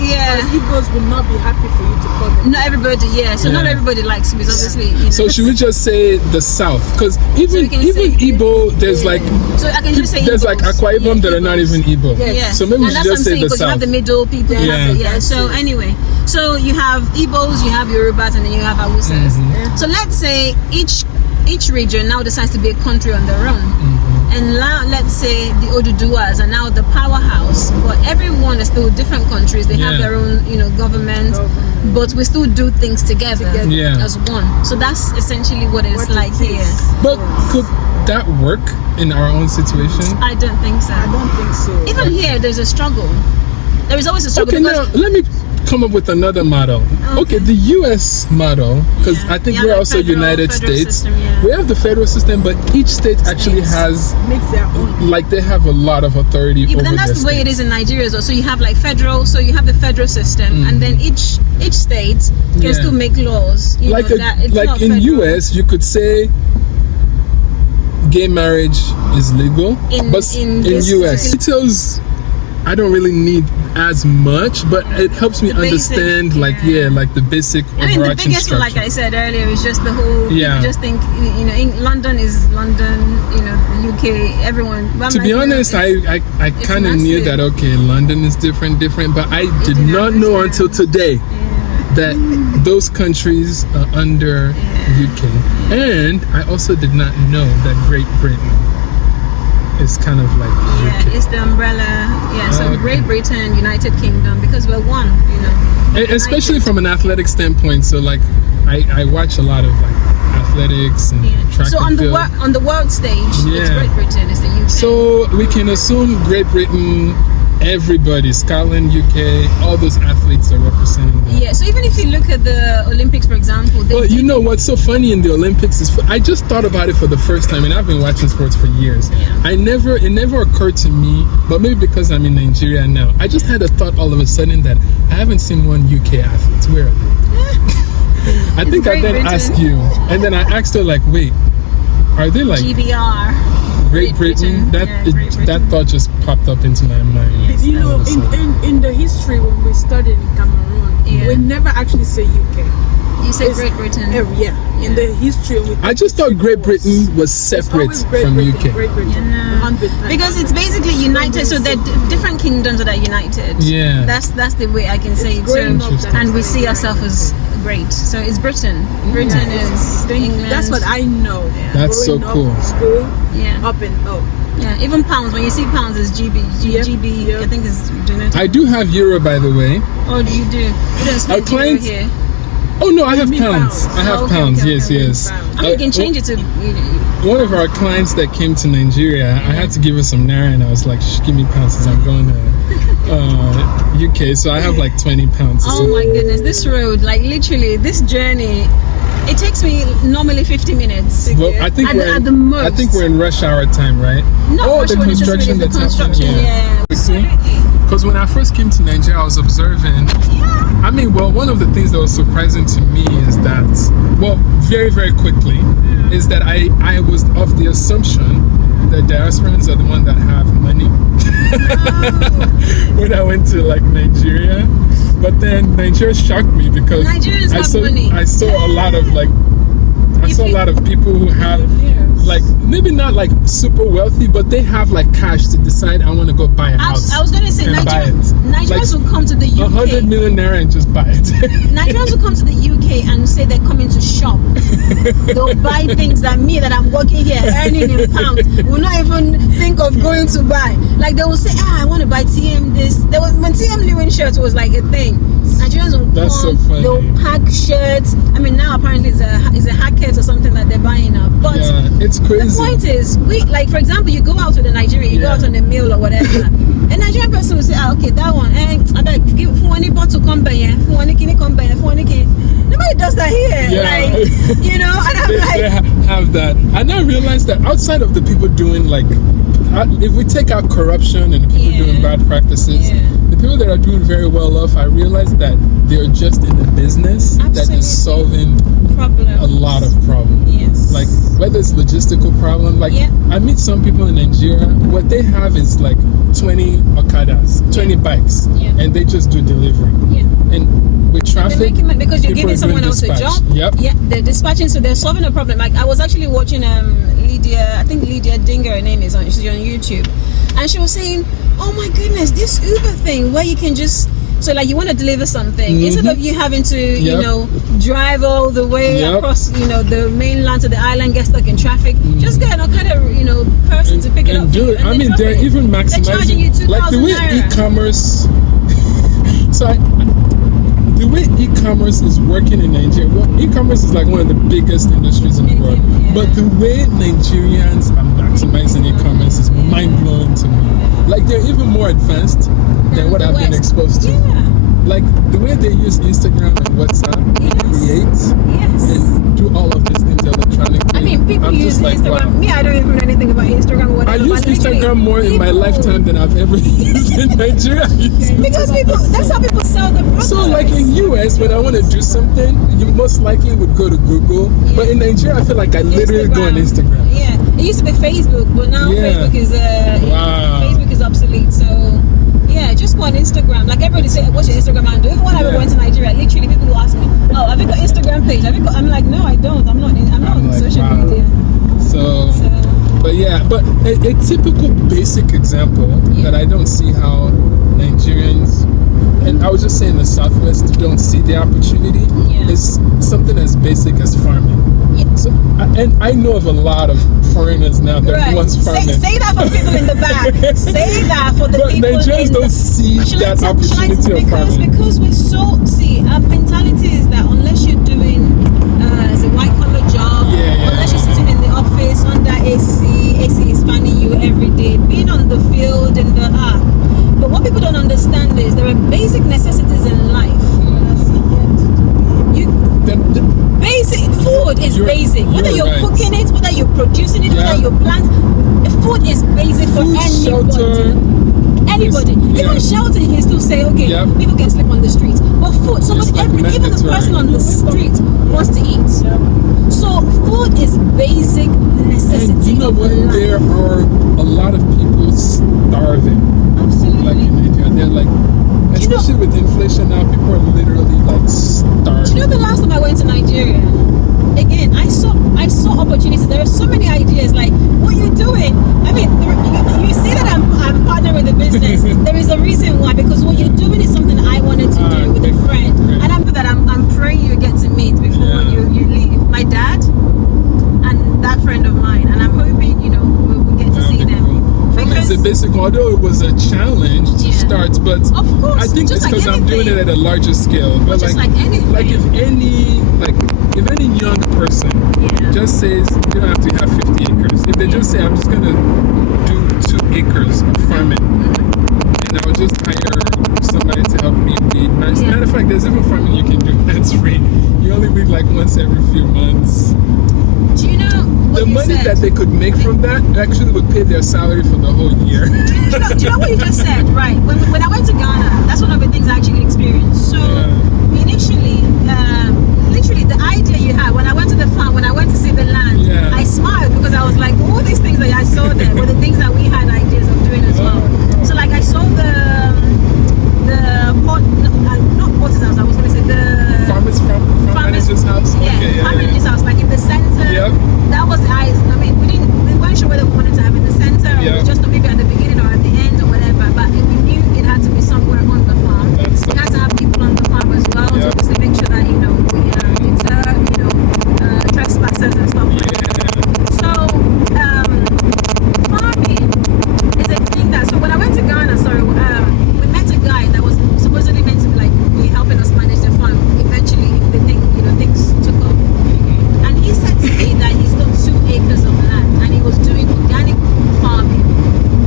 Yeah. Igbos will not be happy for you to call them. Not everybody, so not everybody likes me, obviously. So should we just say the South? Because even say Igbo, there's like so I can just say there's like Akwa Ibom that are not even Igbo. Yeah. So maybe we should just say the South. You have the middle people. So anyway, so you have Igbos, you have Yorubas, and then you have Hausas. So let's say each region now decides to be a country on their own. And now let's say the Oduduwas are now the powerhouse, but everyone is still different countries. They have their own, government, but we still do things together as one. So that's essentially what it's like here. But could that work in our own situation? I don't think so. I don't think so. Even here, there's a struggle. There is always a struggle. Okay, now let me come up with another model. Okay, the US model, because I think we're also United States. System, we have the federal system, but each state actually makes their own. Like they have a lot of authority over but then that's the way it is in Nigeria as well. So you have like federal, so you have the federal system, and then each state can still make laws. Like in US, you could say gay marriage is legal, but in US, details I don't really need as much, but it helps me Basic, understand, like the basic I mean, the overarching biggest one, structure. like I said earlier, is just the whole. Yeah. People just think, London is London. The UK, everyone. But I'm To be like, honest, I kind of knew that, okay, London is different, but I did not know until today that those countries are under UK. And I also did not know that Great Britain is kind of like UK. It's the umbrella. Yeah, so Great Britain, United Kingdom, because we're one, Especially from an athletic standpoint. So like, I watch a lot of like athletics and track So and field. on the world stage, it's Great Britain, it's the UK. So we can assume Great Britain, everybody, Scotland, UK, all those athletes are representing them. Yeah, so even if you look at the Olympics, for example, Well, you know what's so funny in the Olympics is I just thought about it for the first time, and I've been watching sports for years. Yeah. It never occurred to me, but maybe because I'm in Nigeria now, I just had a thought all of a sudden that I haven't seen one UK athlete. Where are they? I think I then asked you, and then I asked her like, wait, are they like GBR? Great Britain? Great Britain. That thought just popped up into my mind. In the history when we studied in Cameroon, we never actually say UK. You say Great Britain. In the history. I just thought Great Britain was separate from UK. Great Britain. Because it's basically united, so they're different kingdoms that are united. Yeah. That's the way I can say it. So, and we see ourselves as great. So it's Britain. Britain is England. That's what I know. That's so Growing cool. Up from school, up and up. Yeah, even pounds. When you see pounds, it's GB. GB. I think is denoted. I do have euro, by the way. Oh, you do. You don't speak clients- euro here. Oh no, I have mean pounds. pounds? I have Okay, pounds. okay, Yes, okay. yes. I mean, you can change it to. One of our clients that came to Nigeria, I had to give her some naira, and I was like, "Shh, give me pounds, because I'm going to UK." So I have like 20 pounds. Oh my goodness, this road, like literally, this journey, it takes me normally 50 minutes. Well, I think At the most. I think we're in rush hour time, right? Not the rush hour construction necessarily, that's the construction. happening. Yeah, absolutely. Because when I first came to Nigeria, I was observing. I mean, well, one of the things that was surprising to me is that, well, very, very quickly, is that I was of the assumption that diasporans are the ones that have money. When I went to like Nigeria, but then Nigeria shocked me because Nigerians have money. I saw a lot of like, a lot of people who have like maybe not like super wealthy, but they have like cash to decide I want to go buy a house. I was going to say and buy it. Nigerians will come to the UK. 100 million naira and just buy it. Nigerians will come to the UK and say they're coming to shop. They'll buy things that I'm working here earning in pounds will not even think of going to buy. Like they will say, I want to buy TM this. There was when TM Lewin shirts was like a thing. Nigerians will That's come, so funny. they'll pack shirts. I mean now apparently it's a hacket or something that they're buying now. But Yeah, it's crazy. the point is, like for example, you go out with a Nigerian, you go out on a meal or whatever. A Nigerian person will say, okay, that one, I beg, give for any bottle come by here, for any kidney come by here, for any kidney. Nobody does that here. Yeah. Like, and I'm They have that. And I realized that outside of the people doing like, if we take out corruption and the people doing bad practices, the people that are doing very well off, I realized that they're just in the business that is solving a lot of problems. Yes. Like whether it's logistical problem, like I meet some people in Nigeria, what they have is like 20 Okadas, 20 bikes, and they just do delivery. And with traffic, they're making money because you're people giving are someone doing else a dispatch. job. Yep. Yeah, they're dispatching, so they're solving a problem. Like I was actually watching Lydia, I think Lydia Dinger, her name is she's on YouTube, and she was saying, oh my goodness, this Uber thing where you can just, so like you want to deliver something, instead of you having to drive all the way across the mainland to the island, get stuck in traffic, just get an person to pick it up and do it. I mean, they're even charging you maximizing, like the way naira. e-commerce. The way e-commerce is working in Nigeria, e-commerce is like one of the biggest industries in the world. But the way Nigerians are maximizing e-commerce is mind-blowing to me. Like they're even more advanced than what I've been exposed to. Like the way they use Instagram and WhatsApp to create and do all of these things electronically. I mean, people use like, Instagram. wow. Me, I don't even know anything about Instagram or whatever. I use Instagram more in my lifetime than I've ever used in Nigeria. Because that's how people sell the product. So like in US, when I want to do something, you most likely would go to Google. But in Nigeria, I feel like I literally go on Instagram. Yeah, it used to be Facebook, but now Facebook is obsolete. So Yeah, just go on Instagram. Like everybody say, what's your Instagram handle? Even when I went to Nigeria, literally people will ask me, oh, have you got Instagram page? Have you got? I'm like, no, I don't. I'm not on like, social wow. media. So, but yeah, but a typical basic example that I don't see how Nigerians, and I was just saying the Southwest, don't see the opportunity is something as basic as farming. Yeah. So, and I know of a lot of foreigners now that once farming. Say that for people in the back. Say that for the people Nigerians don't see that opportunity of farming. Because we're so, our mentality is that unless you're doing as a white collar job, unless you're sitting in the office under AC is fanning you every day, being on the field in the but what people don't understand is there are basic necessities in life. Basic food is basic. Whether you're cooking it, whether you're producing it, whether you're planting, food is basic for anybody. Shelter. Anybody, even shelter, you can still say, okay, people can sleep on the streets. But food, even the person on the street wants to eat. So food is basic necessity. And you know what? There are a lot of people starving. Absolutely. Like in Nigeria, they're like, especially with inflation now, people are literally like starving. Do you know the last time I went to Nigeria? Again, I saw opportunities. There are so many ideas. Like, what are you doing? I mean, you see that I'm partnering with the business. There is a reason why, because what you're doing is something I wanted to do with a friend, and I'm praying you get to meet before you leave. My dad and that friend of mine, and I'm hoping we'll get to see them. It's a basic, although it was a challenge to start, but of course, I think it's because I'm doing it at a larger scale. But just like anything. Like if any young person just says you don't have to have 50 acres, if they just say I'm just gonna do 2 acres of farming, and I'll just hire somebody to help me weed. Matter of fact, there's even farming you can do that's free. You only weed like once every few months. Do you know what the money that they could make from that actually would pay their salary for the whole year? Do you know what you just said? Right. When I went to Ghana, that's one of the things I actually experienced. So initially, literally the idea you had, when I went to the farm, when I went to see the land, I smiled because I was like, all these things that I saw there were the things that we had ideas of doing as well. So like I saw the not porter's house, I was going to say the farmer's house. Farm manager's house, like in the center. That was the eyes. I mean, we weren't sure whether we wanted to have it in the center or just maybe at the beginning or at the end or whatever. But we knew it had to be somewhere on the farm. We had to have people on the farm as well to obviously make sure that we deter trespassers and stuff like that. So farming is a thing that. So when I went to Ghana, we met a guy that was supposedly meant to be helping us manage the farm. Eventually, if the things took off. He said to me that he's got 2 acres of land and he was doing organic farming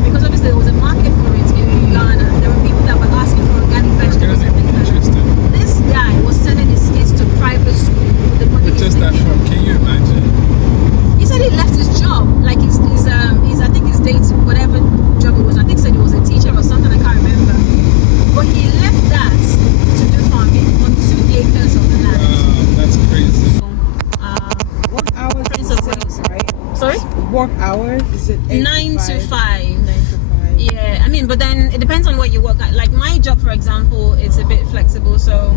because obviously there was a market for it in Ghana. There were people that were asking for organic vegetables and things like that. This guy was sending his kids to private school with the money just that farm, can you imagine? He said he left his job, like his I think his date, whatever job it was. I think said he was a teacher or something. I can't remember. But he left that to do farming on 2 acres of the land. Wow, that's crazy. Sorry? Work hours? Is it 9 to 5? 9 to 5. Yeah, I mean, but then it depends on what you work at. Like my job, for example, it's a bit flexible. So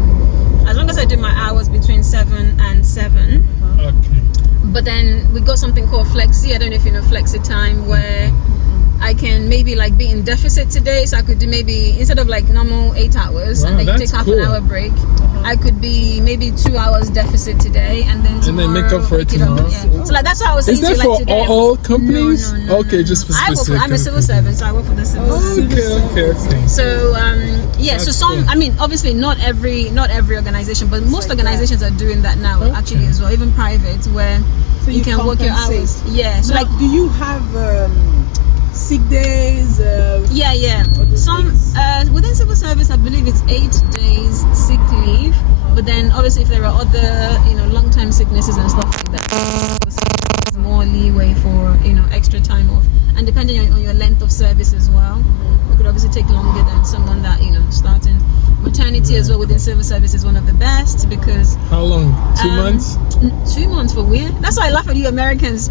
as long as I do my hours between 7 and 7. Okay. But then we got something called flexi. I don't know if you know flexi time, where I can maybe be in deficit today. So I could do maybe, instead of normal 8 hours, and then you take half an hour break, I could be maybe 2 hours deficit today, and then tomorrow, make up for it tomorrow. So that's what I was saying. Is that for today, all companies? No. Okay, just for specific. I'm a civil servant, so I work for the civil service. Okay. So That's so some cool. I mean, obviously not every organization, but most organizations are doing that now actually as well, even private, where So you can work your hours. Yeah. So now, do you have sick days? Some within civil service, I believe it's 8 days sick leave. But then obviously if there are other long-term sicknesses and stuff like that, there's more leeway for extra time off. And depending on your length of service as well, it could obviously take longer than someone that starting. Maternity as well within civil service is one of the best because. How long? 2 months? 2 months for weird. That's why I laugh at you Americans.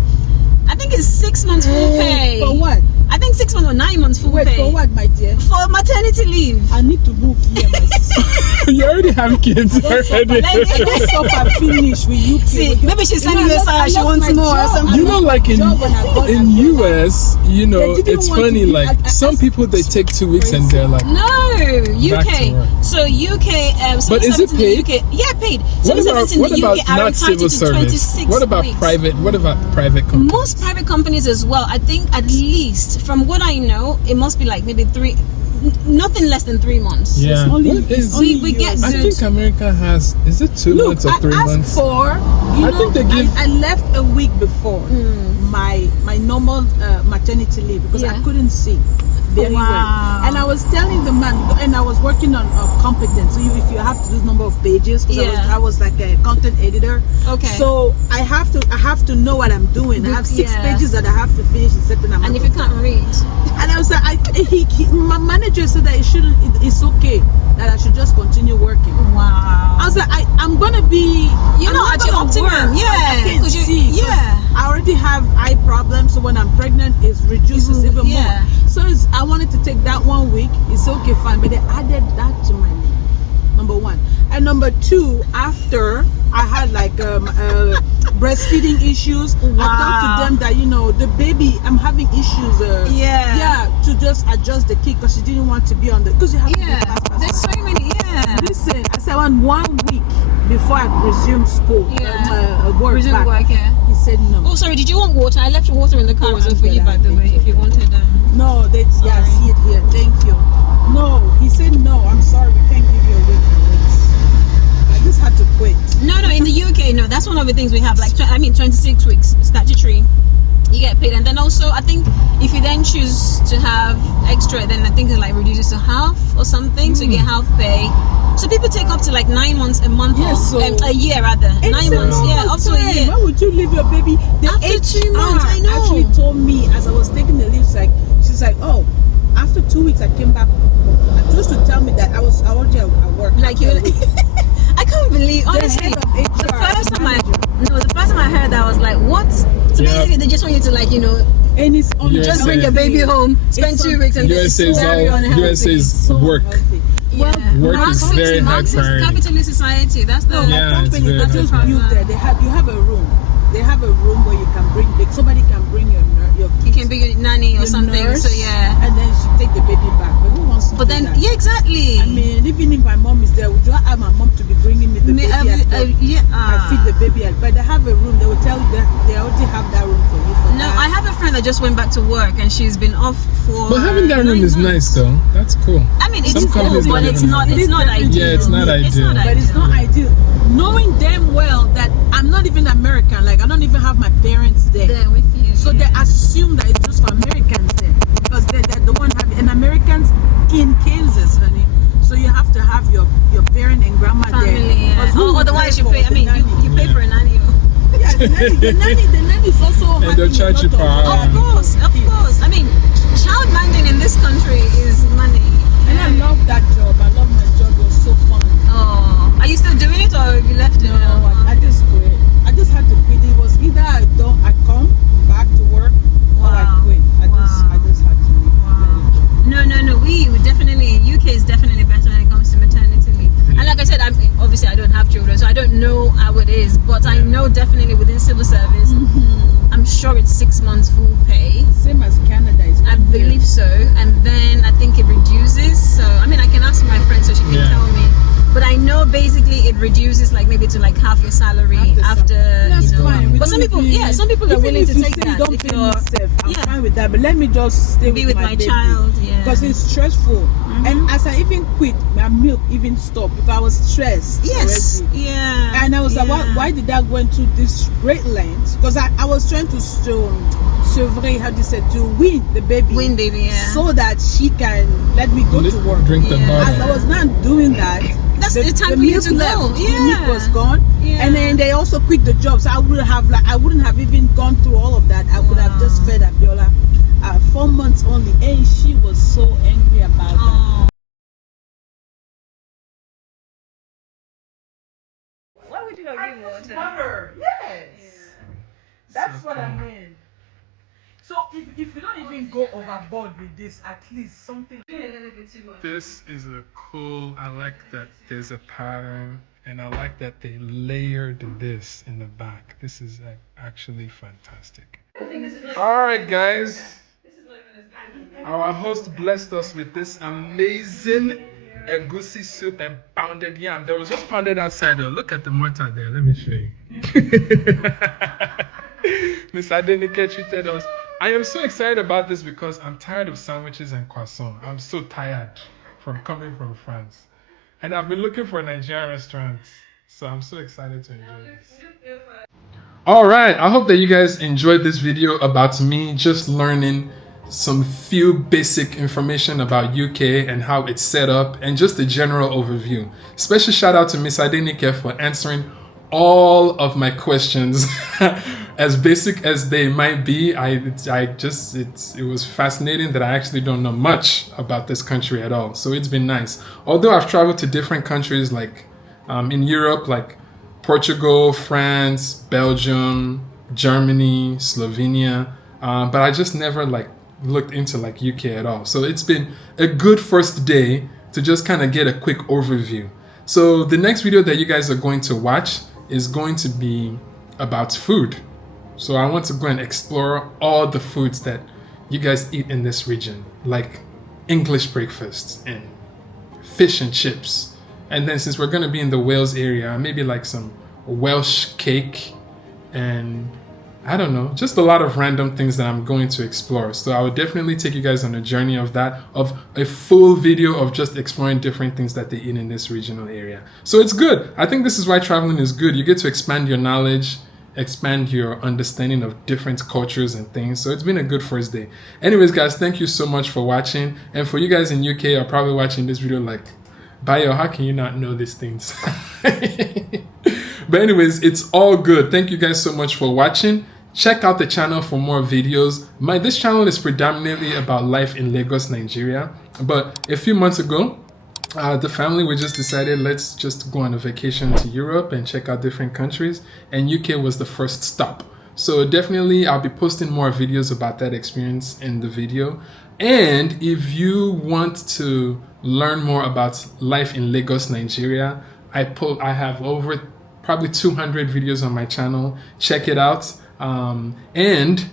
I think it's 6 months full pay. For what? I think 6 months or 9 months full Wait, pay. for what, my dear? For maternity leave. I need to move here, my sister. You already have kids already. I don't suffer finish with UK. See, maybe she's sending you a I salary, she lost wants my more or job. something. You know, like in US, you know, They didn't it's want to funny. be- Like some people, they take 2 weeks and they're like, No, Back to UK. work. So UK. But is it paid? UK, yeah, paid. what Civil about servants in what the about UK are not entitled civil to service? 26 What about weeks. private? What about private companies? Most private companies as well. I think at least from what I know, it must be like maybe nothing less than 3 months. Yeah. only- What is? We get I good. think America has. Is it 2 Look, months or 3 I asked months? for, you I know, think they give- I left a week before my normal maternity leave because I Yeah. couldn't see very Wow. well. And I was telling the man, and I was working on competence. So if you have to do number of pages, because Yeah. I was like a content editor. Okay. So I have to know what I'm doing. I have 6 Yeah. pages that I have to finish in certain amount And if of you can't read, and I was like, my manager said that it's okay that I should just continue working. wow. I was like, I'm gonna be, You I'm know, not at your gonna optimum, work. yeah, I can't 'cause you- see, 'cause yeah. I already have eye problems, so when I'm pregnant, it reduces even Yeah. more. So I wanted to take that 1 week. It's okay, fine, but they added that to my name. Number 1, and number 2, after I had like breastfeeding issues, I talked to them that the baby, I'm having issues. Yeah. to just adjust the kick because she didn't want to be on the because you have to be Yeah. fast. There's so many. Yeah. Listen, I said I want 1 week before I resume school. Yeah. Work Resume back. work, yeah. He said no. Oh, sorry. Did you want water? I left water in the car as well for you, by the way. If you wanted. No, I Sorry. see it here. Thank you. No, he said no. I'm sorry, we can't give you a week. I just had to quit. No. In the UK, no. That's one of the things we have. Like, 26 weeks statutory. You get paid, and then also I think if you then choose to have extra, then I think it like reduces to half or something, so you get half pay. So people take up to like 9 months, a month, Yes, off, so- a year rather. 9 months, yeah, up to a year. Why would you leave your baby? The After 2 HR months, I know. actually told me as I was taking the leave, she's like, oh, after 2 weeks I came back just to tell me that I was already at work. Like you, I can't believe, honestly. head of HR, The first the time manager. I heard that, I was like, what? So Yeah. basically, they just want you to like, And it's on USA. just bring your baby home, spend It's 2 on- weeks, and USA is very all unhealthy. USA is so work. unhealthy. Well, Work is Marxist, very high Marxist priority. capitalist society. That's the No, my Yeah, it's company very that just high built there. You have a room. They have a room where you can bring somebody can bring your you kids, can be your nanny or your something. nurse, So yeah. and then she take the baby back. But who wants to? But do then, that? yeah, exactly. I mean, even if my mom is there, would you have my mom to be bringing me the baby? I feed the baby, but they have a room. They will tell you that they already have that room for you. For No, that. I have a friend that just went back to work and she's been off for. But having that room 9 is months. nice though. That's cool. I mean, it's Some cool, companies but don't it's even not. have It's that. not ideal. Yeah, it's not ideal. But it's not ideal. Knowing damn well that I'm not even American, like I don't even have my parents there. There with you. So they assume that it's just for Americans there because they're the one having and Americans in Kansas, honey. So you have to have your parent and grandma there. family. Yeah. 'Cause who will Otherwise, you for pay. I the mean, nanny? you pay for a nanny. Yeah, the nanny is also And they'll having a charge you lot per of- hour. Of course. I mean, child minding in this country is money. And I love that job. I love my job. It was so fun. Oh, are you still doing it or have you left it? No, I just quit. I just had to quit. It was either I come back to work or I Wow. quit. I just had to leave. No. We definitely UK is definitely better when it comes to maternity leave. And like I said, obviously I don't have children, so I don't know how it is. But I know definitely within civil service, I'm sure it's 6 months full pay. Same as Canada is. I believe so, and then I think it reduces. So I mean, I can ask my friend so she can Yeah. tell me. But I know basically it reduces like maybe to like half your salary after. That's you know. fine. We But don't some people, even- some people are even willing if to you take say that. You don't if pay you're, me safe, I'm yeah. fine with that. But let me just stay Be with my baby. child, yeah. Because it's stressful. And as I even quit, my milk even stopped because I was stressed. Yes. already. Yeah. And I was like, yeah. why did I go into this great length? Because I was trying to survey, how do you say, to win the baby. Win baby, yeah. So that she can let me go to work. Drink the Yeah. As I bottle. was not doing that, That's the time for you milk to go. left. Yeah. The milk was gone. Yeah. And then they also quit the job. So I wouldn't have even gone through all of that. I could have just fed Abiola 4 months only. And she was so angry about that. Oh. Why would you not give water? Yes. That's what I mean. So if you don't even go overboard with this, at least something. This is a cool, I like that there's a pattern, and I like that they layered this in the back. This is actually fantastic. Alright guys, our host blessed us with this amazing egusi soup and pounded yam. There was just pounded outside though. Look at the mortar there, let me show you. Miss Adenike treated us. I am so excited about this because I'm tired of sandwiches and croissant. I'm so tired from coming from France. And I've been looking for Nigerian restaurants. So I'm so excited to enjoy this. Alright, I hope that you guys enjoyed this video about me just learning some few basic information about UK and how it's set up and just a general overview. Special shout out to Miss Adenike for answering all of my questions. As basic as they might be, it was fascinating that I actually don't know much about this country at all. So it's been nice. Although I've traveled to different countries like in Europe, like Portugal, France, Belgium, Germany, Slovenia, but I just never like looked into like UK at all. So it's been a good first day to just kind of get a quick overview. So the next video that you guys are going to watch is going to be about food. So I want to go and explore all the foods that you guys eat in this region, like English breakfast and fish and chips. And then since we're going to be in the Wales area, maybe like some Welsh cake and I don't know, just a lot of random things that I'm going to explore. So I would definitely take you guys on a journey of that, of a full video of just exploring different things that they eat in this regional area. So it's good. I think this is why traveling is good. You get to expand your knowledge, expand your understanding of different cultures and things. So it's been a good first day. Anyways, guys, thank you so much for watching. And for you guys in UK, are probably watching this video like, Bayo, how can you not know these things? But anyways, it's all good. Thank you guys so much for watching. Check out the channel for more videos. This channel is predominantly about life in Lagos, Nigeria. But a few months ago, the family, we just decided let's just go on a vacation to Europe and check out different countries. And UK was the first stop. So definitely I'll be posting more videos about that experience in the video. And if you want to learn more about life in Lagos, Nigeria, I have over probably 200 videos on my channel. Check it out. And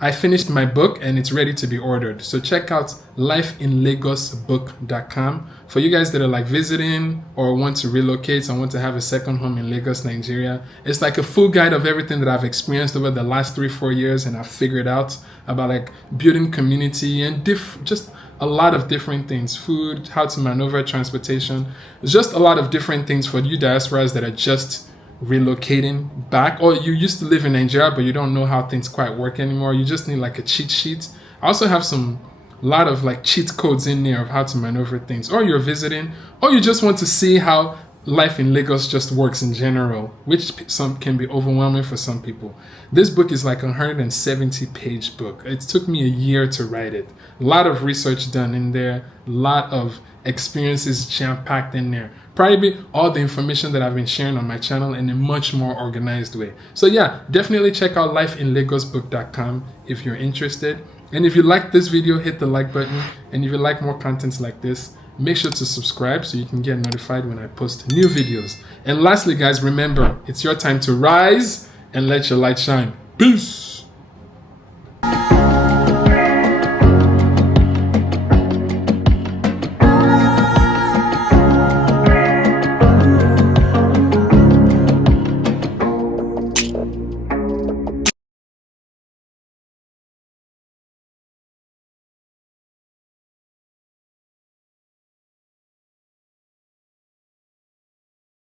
I finished my book and it's ready to be ordered. So check out lifeinlagosbook.com. For you guys that are like visiting or want to relocate and want to have a second home in Lagos, Nigeria, it's like a full guide of everything that I've experienced over the last 3-4 years and I've figured out about like building community and just a lot of different things, food, how to maneuver transportation. It's just a lot of different things for you diasporas that are just relocating back, or you used to live in Nigeria but you don't know how things quite work anymore. You just need like a cheat sheet. I also have a lot of like cheat codes in there of how to maneuver things, or you're visiting, or you just want to see how life in Lagos just works in general, which some can be overwhelming for some people. This book is like a 170-page book. It took me a year to write it. A lot of research done in there, a lot of experiences jam-packed in there. Probably all the information that I've been sharing on my channel in a much more organized way. So yeah, definitely check out lifeinlagosbook.com if you're interested. And if you like this video, hit the like button. And if you like more contents like this, make sure to subscribe so you can get notified when I post new videos. And lastly, guys, remember, it's your time to rise and let your light shine. Peace.